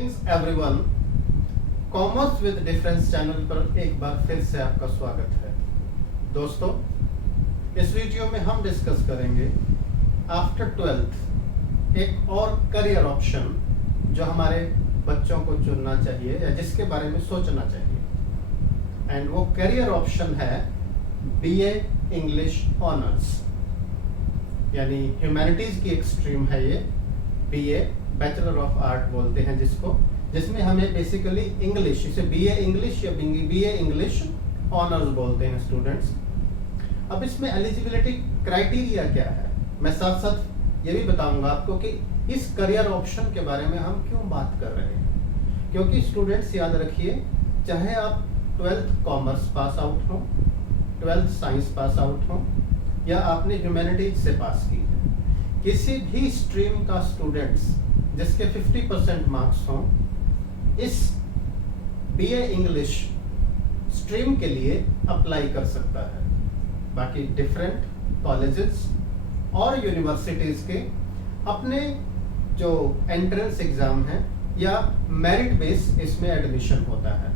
Greetings everyone, commerce with difference channel पर एक बार फिर से आपका स्वागत है। दोस्तों, इस वीडियो में हम डिस्कस करेंगे आफ्टर 12th एक और करियर ऑप्शन जो हमारे बच्चों को चुनना चाहिए या जिसके बारे में सोचना चाहिए। एंड वो करियर ऑप्शन है बीए इंग्लिश ऑनर्स, यानी ह्यूमैनिटीज की एक स्ट्रीम है ये। बीए बैचलर ऑफ आर्ट बोलते हैं जिसको, जिसमें हमें बेसिकली इंग्लिश, इसे बीए इंग्लिश या बीए इंग्लिश ऑनर्स बोलते हैं स्टूडेंट्स। अब इसमें एलिजिबिलिटी क्राइटेरिया क्या है, मैं साथ साथ ये भी बताऊंगा आपको कि इस करियर ऑप्शन के बारे में हम क्यों बात कर रहे हैं। क्योंकि स्टूडेंट्स याद रखिए, चाहे आप 12th कॉमर्स पास आउट हो, 12th साइंस पास आउट हो या आपने ह्यूमैनिटीज से पास की है, किसी भी स्ट्रीम का स्टूडेंट्स जिसके 50% मार्क्स हों, इस बीए इंग्लिश स्ट्रीम के लिए अप्लाई कर सकता है। बाकी डिफरेंट कॉलेजेस और यूनिवर्सिटीज के अपने जो एंट्रेंस एग्जाम है या मेरिट बेस इसमें एडमिशन होता है।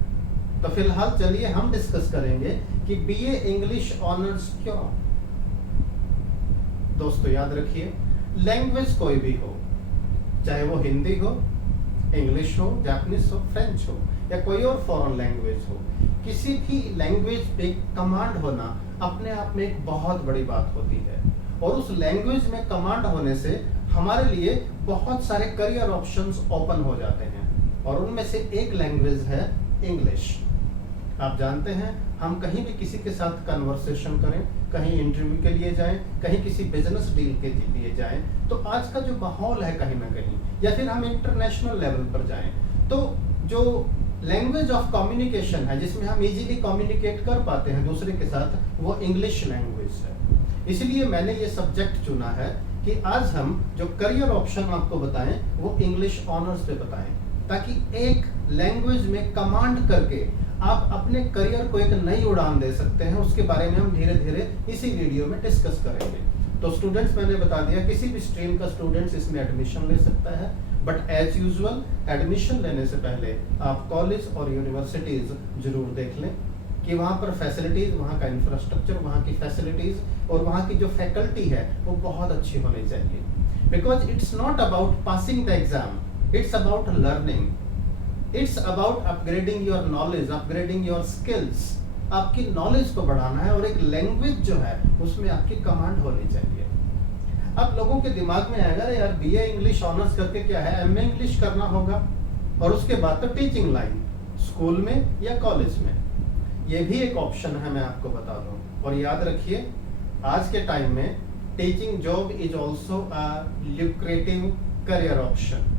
तो फिलहाल चलिए हम डिस्कस करेंगे कि बीए इंग्लिश ऑनर्स क्यों। दोस्तों याद रखिए, लैंग्वेज कोई भी हो, चाहे वो हिंदी हो, इंग्लिश हो, जापानीज हो, फ्रेंच हो या कोई और फॉरेन लैंग्वेज हो, किसी भी लैंग्वेज पे कमांड होना अपने आप में एक बहुत बड़ी बात होती है। और उस लैंग्वेज में कमांड होने से हमारे लिए बहुत सारे करियर ऑप्शंस ओपन हो जाते हैं और उनमें से एक लैंग्वेज है इंग्लिश। आप जानते हैं, हम कहीं भी किसी के साथ कन्वर्सेशन करें, कहीं इंटरव्यू के लिए जाएं, कहीं किसी बिजनेस डील के लिए जाएं, तो आज का जो माहौल है कहीं ना कहीं, या फिर हम इंटरनेशनल लेवल पर जाएं, तो जो लैंग्वेज ऑफ कम्युनिकेशन है जिसमें हम इजीली कम्युनिकेट कर पाते हैं दूसरे के साथ, वो इंग्लिश लैंग्वेज है। इसलिए मैंने ये सब्जेक्ट चुना है कि आज हम जो करियर ऑप्शन आपको बताएं वो इंग्लिश ऑनर्स पे बताएं, ताकि एक लैंग्वेज में कमांड करके आप अपने करियर को एक नई उड़ान दे सकते हैं। उसके बारे में हम धीरे धीरे इसी वीडियो में डिस्कस करेंगे। तो स्टूडेंट्स, मैंने बता दिया किसी भी स्ट्रीम का स्टूडेंट्स इसमें एडमिशन ले सकता है, बट एज यूजुअल एडमिशन लेने से पहले आप कॉलेज और यूनिवर्सिटीज जरूर देख लें कि वहाँ पर फैसिलिटीज, वहाँ का इंफ्रास्ट्रक्चर, वहाँ की फैसिलिटीज और वहाँ की जो फैकल्टी है वो बहुत अच्छी होनी चाहिए। Because it's not about passing the exam, it's about learning, it's about upgrading your knowledge, upgrading your skills. आपकी नॉलेज को बढ़ाना है और एक लैंग्वेज जो है उसमें आपकी कमांड होनी चाहिए। अब लोगों के दिमाग में आएगा, यार बीए इंग्लिश ऑनर्स करके क्या है, एमए इंग्लिश करना होगा और उसके बाद तो टीचिंग लाइन स्कूल में या कॉलेज में। ये भी एक ऑप्शन है, मैं आपको बता दूं। और याद रखिए, आज के टाइम में teaching job is also a lucrative career option,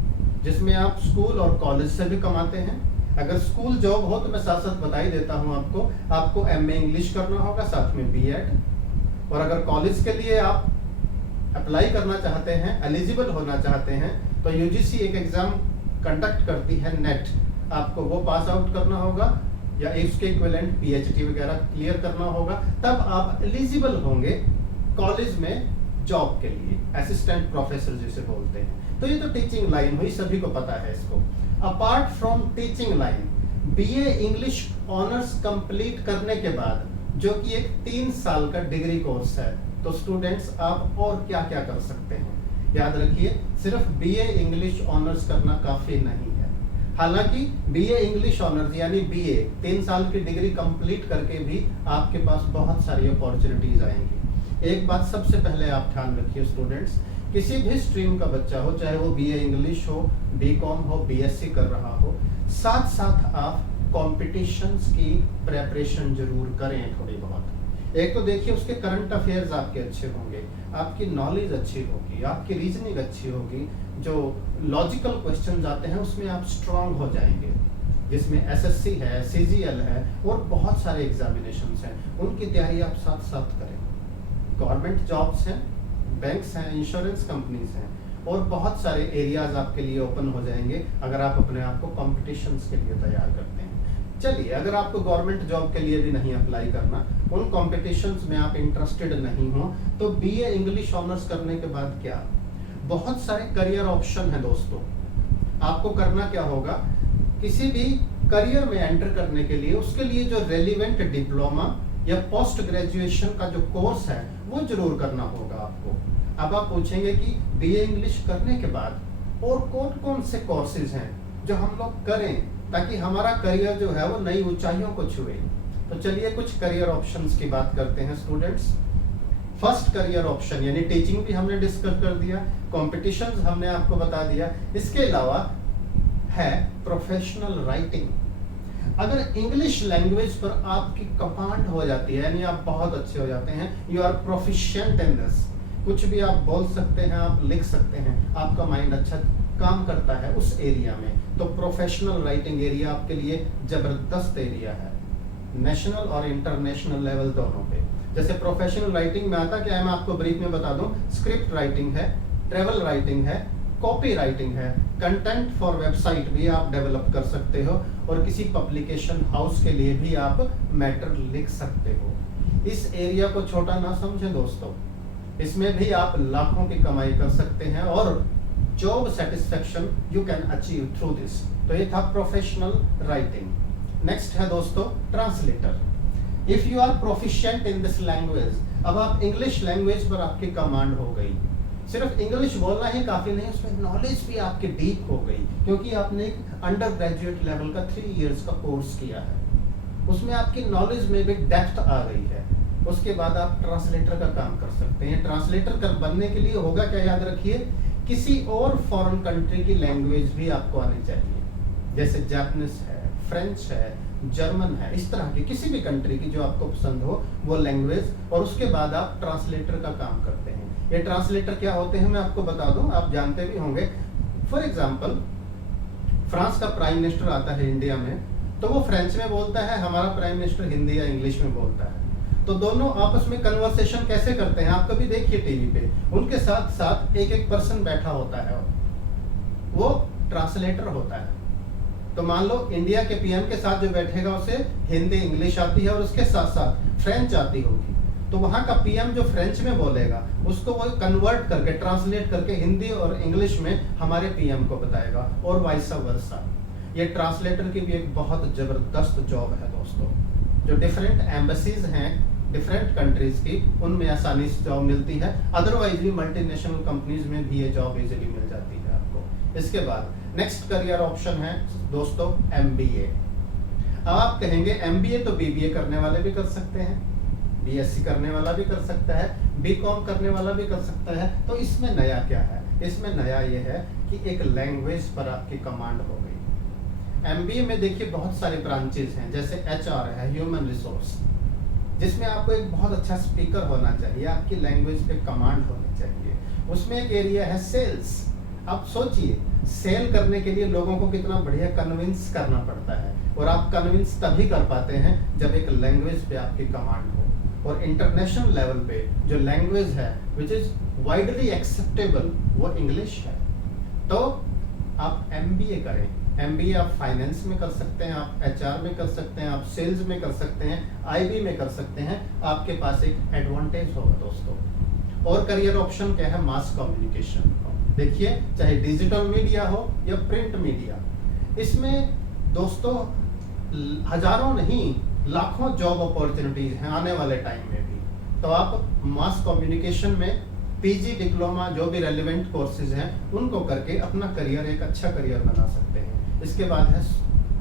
जिसमें आप स्कूल और कॉलेज से भी कमाते हैं। अगर स्कूल जॉब हो तो मैं साथ साथ बता ही देता हूं आपको एमए इंग्लिश करना होगा, साथ में बीएड। और अगर कॉलेज के लिए आप अप्लाई करना चाहते हैं, एलिजिबल होना चाहते हैं, तो यूजीसी एक एग्जाम कंडक्ट करती है, नेट, आपको वो पास आउट करना होगा या इसके इक्विवेलेंट पीएचडी वगैरह क्लियर करना होगा, तब आप एलिजिबल होंगे कॉलेज में जॉब के लिए, असिस्टेंट प्रोफेसर जिसे बोलते हैं। तो ये तो टीचिंग लाइन हुई, सभी को पता है इसको। Apart from teaching line, BA English honours complete करने के बाद, जो कि एक 3 साल का डिग्री कोर्स है, तो स्टूडेंट्स आप और क्या क्या कर सकते हैं। याद रखिए, सिर्फ बीए इंग्लिश ऑनर्स करना काफी नहीं है। हालांकि बीए इंग्लिश ऑनर्स यानी बीए 3 साल की डिग्री कंप्लीट करके भी आपके पास बहुत सारी अपॉर्चुनिटीज आएंगी। एक बात सबसे पहले आप ध्यान रखिए स्टूडेंट्स, किसी भी स्ट्रीम का बच्चा हो, चाहे वो बीए इंग्लिश हो, बीकॉम हो, बीएससी कर रहा हो, साथ साथ आप कॉम्पिटिशन्स की प्रेपरेशन जरूर करें थोड़ी बहुत। एक तो देखिए, उसके करंट अफेयर्स आपके अच्छे होंगे, आपकी नॉलेज अच्छी होगी, आपकी रीजनिंग अच्छी होगी, जो लॉजिकल क्वेश्चंस आते हैं उसमें आप स्ट्रांग हो जाएंगे, जिसमें एसएससी है, सीजीएल है और बहुत सारे एग्जामिनेशंस हैं, उनकी तैयारी आप साथ साथ करें। गवर्नमेंट जॉब्स हैं, बैंक्स हैं, इंश्योरेंस कंपनीज हैं और बहुत सारे एरियाज आपके लिए ओपन हो जाएंगे अगर आप अपने आप को कॉम्पिटिशन्स के लिए तैयार करते हैं। चलिए, अगर आपको गवर्नमेंट जॉब के लिए भी नहीं अप्लाई करना, उन कॉम्पिटिशन्स में आप इंटरेस्टेड नहीं हो, तो बीए इंग्लिश ऑनर्स करने के बाद क्या, बहुत सारे करियर ऑप्शन हैं दोस्तों। आपको करना क्या होगा, किसी भी करियर में एंटर करने के लिए उसके लिए जो रेलिवेंट डिप्लोमा या पोस्ट ग्रेजुएशन का जो कोर्स है वो जरूर करना होगा आपको। अब आप पूछेंगे कि बीए इंग्लिश करने के बाद और कौन कौन से कोर्सेज हैं जो हम लोग करें ताकि हमारा करियर जो है वो नई ऊंचाइयों को छुए। तो चलिए कुछ करियर ऑप्शंस की बात करते हैं स्टूडेंट्स। फर्स्ट करियर ऑप्शन यानी टीचिंग भी हमने डिस्कस कर दिया, कॉम्पिटिशन्स हमने आपको बता दिया। इसके अलावा है प्रोफेशनल राइटिंग। अगर इंग्लिश लैंग्वेज पर आपकी कमांड हो जाती है यानी आप बहुत अच्छे हो जाते हैं, you are proficient in this, कुछ भी आप बोल सकते हैं, आप लिख सकते हैं, आपका माइंड अच्छा काम करता है उस एरिया में, तो प्रोफेशनल राइटिंग एरिया आपके लिए जबरदस्त एरिया है, नेशनल और इंटरनेशनल लेवल दोनों पे। जैसे प्रोफेशनल राइटिंग में आता क्या है, मैं आपको ब्रीफ में बता दूं, स्क्रिप्ट राइटिंग है, ट्रेवल राइटिंग है, कॉपी राइटिंग है, कंटेंट फॉर वेबसाइट भी आप डेवलप कर सकते हो और किसी पब्लिकेशन हाउस के लिए भी आप मैटर लिख सकते हो। इस एरिया को छोटा ना समझें दोस्तों, इसमें भी आप लाखों की कमाई कर सकते हैं और job satisfaction you can achieve through this. तो ये था प्रोफेशनल राइटिंग। नेक्स्ट है दोस्तों translator. If you are proficient in this language, अब आप इंग्लिश लैंग्वेज पर आपकी कमांड हो गई, सिर्फ इंग्लिश बोलना ही काफी नहीं, उसमें नॉलेज भी आपकी डीप हो गई क्योंकि आपने एक अंडर ग्रेजुएट लेवल का 3 इयर्स का कोर्स किया है, उसमें आपकी नॉलेज में भी डेप्थ आ गई है। उसके बाद आप ट्रांसलेटर का काम कर सकते हैं। ट्रांसलेटर कर बनने के लिए होगा क्या, याद रखिए, किसी और फॉरेन कंट्री की लैंग्वेज भी आपको आनी चाहिए, जैसे जापानीज है, फ्रेंच है, जर्मन है, इस तरह की किसी भी कंट्री की जो आपको पसंद हो वो लैंग्वेज, और उसके बाद आप ट्रांसलेटर का काम करते हैं। ये ट्रांसलेटर क्या होते हैं मैं आपको बता दूं, आप जानते भी होंगे। फॉर एग्जांपल फ्रांस का प्राइम मिनिस्टर आता है इंडिया में, तो वो फ्रेंच में बोलता है, हमारा प्राइम मिनिस्टर हिंदी या इंग्लिश में बोलता है, तो दोनों आपस में कन्वर्सेशन कैसे करते हैं आप कभी देखिए टीवी पे, उनके साथ साथ एक एक पर्सन बैठा होता है, वो ट्रांसलेटर होता है। तो मान लो इंडिया के पीएम के साथ जो बैठेगा उसे हिंदी इंग्लिश आती है और उसके साथ साथ फ्रेंच आती होगी, तो वहां का पीएम जो फ्रेंच में बोलेगा उसको वो कन्वर्ट करके ट्रांसलेट करके हिंदी और इंग्लिश में हमारे पीएम को बताएगा और वाइस वर्सा। ये ट्रांसलेटर की भी एक बहुत जबरदस्त जॉब है दोस्तों। जो डिफरेंट एम्बेसीज हैं डिफरेंट कंट्रीज की, उनमें आसानी से जॉब मिलती है, अदरवाइज भी मल्टीनेशनल कंपनीज में भी ये जॉब इजीली मिल जाती है आपको। इसके बाद नेक्स्ट करियर ऑप्शन है दोस्तों एमबीए। अब आप कहेंगे एमबीए तो बीबीए करने वाले भी कर सकते हैं, बीएससी करने वाला भी कर सकता है, बीकॉम करने वाला भी कर सकता है, तो इसमें नया क्या है? इसमें नया ये है कि एक लैंग्वेज पर आपकी कमांड हो गई। एमबीए में देखिए बहुत सारे ब्रांचेस हैं, जैसे एचआर है, ह्यूमन रिसोर्स, जिसमें आपको एक बहुत अच्छा स्पीकर होना चाहिए, आपकी लैंग्वेज पे कमांड होनी चाहिए। उसमें एक एरिया है सेल्स। आप सोचिए सेल करने के लिए लोगों को कितना बढ़िया कन्विंस करना पड़ता है, और आप कन्विंस तभी कर पाते हैं जब एक लैंग्वेज पे आपकी कमांड हो। और इंटरनेशनल लेवल पे जो लैंग्वेज है विच इज वाइडली एक्सेप्टेबल वो इंग्लिश है। तो आप एमबीए करें, एमबीए आप फाइनेंस में कर सकते हैं, आप एचआर में कर सकते हैं, आप सेल्स में कर सकते हैं, आईबी में कर सकते हैं, आपके पास एक एडवांटेज होगा दोस्तों। और करियर ऑप्शन क्या है? Mass communication. देखिए चाहे डिजिटल मीडिया हो या प्रिंट मीडिया, इसमें दोस्तों हजारों नहीं लाखों जॉब अपॉर्चुनिटीज हैं आने वाले टाइम में भी। तो आप मास कम्युनिकेशन में पीजी डिप्लोमा जो भी रेलिवेंट कोर्सेज हैं उनको करके अपना करियर एक अच्छा करियर बना सकते हैं। इसके बाद है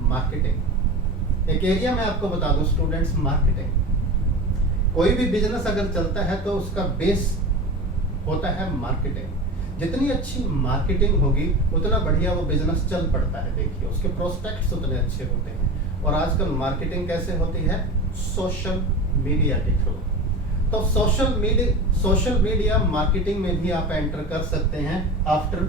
मार्केटिंग। एक एरिया में आपको बता दूं स्टूडेंट्स, मार्केटिंग। कोई भी बिजनेस अगर चलता है तो उसका बेस होता है मार्केटिंग। जितनी अच्छी मार्केटिंग होगी उतना बढ़िया वो बिजनेस चल पड़ता है। देखिए उसके प्रोस्पेक्ट्स उतने अच्छे होते हैं। और आजकल मार्केटिंग कैसे होती है? सोशल मीडिया के थ्रू। तो सोशल मीडिया मार्केटिंग में भी आप एंटर कर सकते हैं after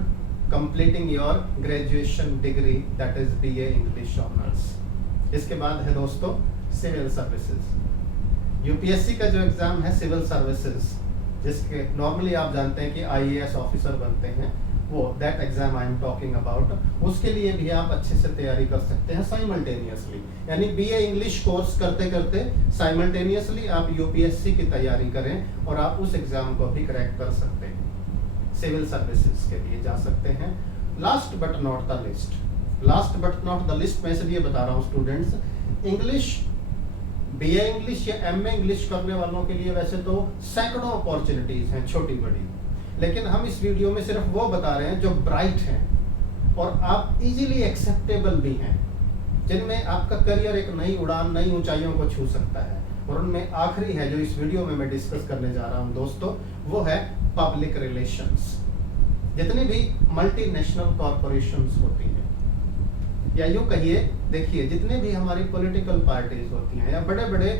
completing your graduation degree, that is BA English honours. इसके बाद है दोस्तों सिविल सर्विसेज। यूपीएससी का जो एग्जाम है सिविल सर्विसेज, जिसके नॉर्मली आप जानते हैं कि आईएएस ऑफिसर बनते हैं, वो that exam I am talking about, उसके लिए भी आप अच्छे से तैयारी कर सकते हैं साइमल्टेनियसली। यानी बीए इंग्लिश कोर्स करते करते साइमल्टेनियसली आप यूपीएससी की तैयारी करें और आप उस एग्जाम को भी क्रैक कर सकते हैं। सिविल सर्विसेज के लिए जा सकते हैं। Last but not the list, last but not the list मैं इसलिए बता रहा हूँ स्टूडेंट्स, इंग्लिश बीए इंग्लिश या एमए इंग्लिश करने वालों के लिए वैसे तो सैकड़ों अपॉर्चुनिटीज हैं छोटी बड़ी, लेकिन हम इस वीडियो में सिर्फ वो बता रहे हैं जो ब्राइट हैं और आप इजीली एक्सेप्टेबल भी हैं, जिनमें आपका करियर एक नई उड़ान नई ऊंचाइयों को छू सकता है। और उनमें आखिरी है जो इस वीडियो में मैं डिस्कस करने जा रहा हूं दोस्तों, वो है पब्लिक रिलेशंस। जितनी भी मल्टीनेशनल कॉरपोरेशंस होती हैं, या यूं कहिए, देखिए जितने भी हमारी पॉलिटिकल पार्टीज होती हैं या बड़े बड़े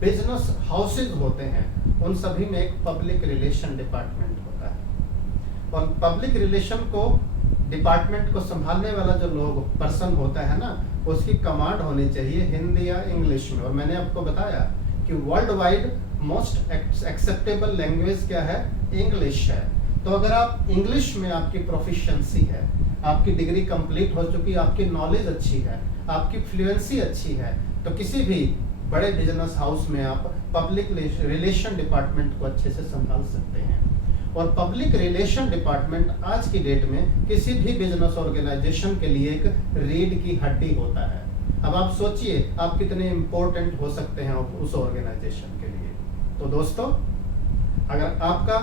बिजनेस हाउसेज होते हैं, उन सभी में एक पब्लिक रिलेशन डिपार्टमेंट होता है। और पब्लिक रिलेशन को डिपार्टमेंट को संभालने वाला जो लोग पर्सन होता है ना, उसकी कमांड होनी चाहिए हिंदी या इंग्लिश में। और मैंने आपको बताया कि world wide most acceptable language क्या है, इंग्लिश है। तो अगर आप इंग्लिश में आपकी प्रोफिशिएंसी है, आपकी डिग्री कंप्लीट हो चुकी, आपकी नॉलेज अच्छी है, आपकी फ्लुएंसी अच्छी है, तो किसी भी बड़े बिजनेस हाउस में आप पब्लिक रिलेशन डिपार्टमेंट को अच्छे से संभाल सकते हैं। और पब्लिक रिलेशन डिपार्टमेंट आज की डेट में किसी भी बिजनेस ऑर्गेनाइजेशन के लिए एक रीढ़ की हड्डी होता है। अब आप सोचिए आप कितने इंपॉर्टेंट हो सकते हैं उस ऑर्गेनाइजेशन के लिए। तो दोस्तों, अगर आपका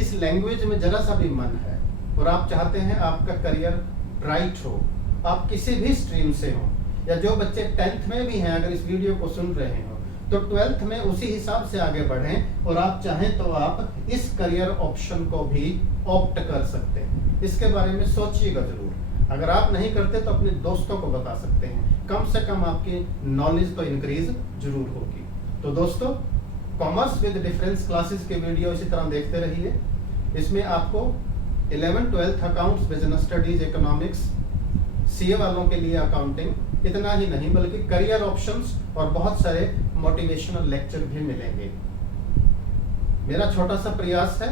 इस लैंग्वेज में जरा सा भी मन है और आप चाहते हैं आपका करियर ब्राइट हो, आप किसी भी स्ट्रीम से हो, या जो बच्चे 10th में भी हैं अगर इस वीडियो को सुन रहे हो, तो 12th में उसी हिसाब से आगे बढ़ें, और आप चाहें तो आप इस करियर ऑप्शन को भी ऑप्ट कर सकते हैं। इसके बारे में सोचिएगा जरूर। अगर आप नहीं करते तो अपने दोस्तों को बता सकते हैं, कम से कम आपकी नॉलेज तो इंक्रीज जरूर होगी। तो दोस्तों, कॉमर्स विद डिफरेंस क्लासेस के वीडियो इसी तरह देखते रहिए। इसमें आपको 11th 12th accounts, business studies, economics, CA वालों के लिए अकाउंटिंग, इतना ही नहीं बल्कि करियर ऑप्शंस और बहुत सारे मोटिवेशनल लेक्चर भी मिलेंगे। मेरा छोटा सा प्रयास है,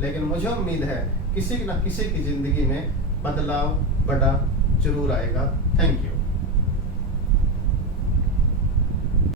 लेकिन मुझे उम्मीद है किसी न किसी की जिंदगी में बदलाव बड़ा जरूर आएगा। Thank you.